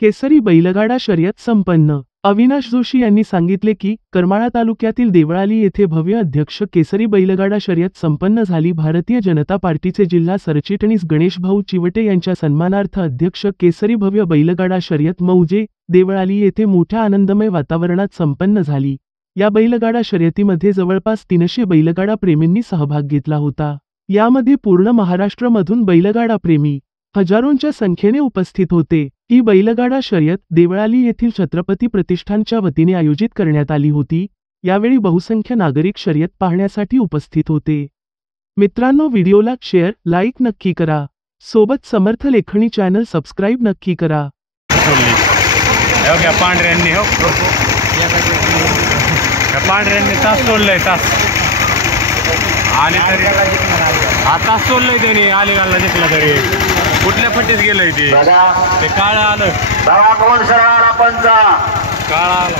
केसरी बैलगाडा शर्यत संपन्न। अविनाश जोशी यांनी सांगितले की करमाळा तालुक्यातील देवळाली येथे भव्य अध्यक्ष केसरी बैलगाडा शर्यत संपन्न झाली। भारतीय जनता पार्टीचे जिल्हा सरचिटणीस गणेश भाऊ चिवटे यांच्या सन्मानार्थ अध्यक्ष केसरी भव्य बैलगाडा शर्यत मौजे देवळाली येथे मोठ्या आनंदमय वातावरणात संपन्न झाली। या बैलगाडा शर्यतीमध्ये जवळपास 300 बैलगाडा प्रेमींनी सहभाग घेतला होता। यामध्ये पूर्ण महाराष्ट्रामधून बैलगाडा प्रेमी हजारोंच्या संख्येने उपस्थित होते। ही बैलगाडा शर्यत देवळाली येथील छत्रपती प्रतिष्ठानच्या वतीने आयोजित करण्यात आली होती। यावेळी बहुसंख्य नागरिक शर्यत पाहण्यासाठी उपस्थित होते। मित्रांनो, व्हिडिओला शेअर लाईक नक्की करा, सोबत समर्थ लेखणी चॅनल सबस्क्राइब नक्की करा। पांढऱ्यांनी तास सोडलंय, तास आले तरी आता सोडलंय त्यांनी आलेगावला जिंकला तरी कुठल्या पट्टीत गेलंय ते काळं आलं काळा आला।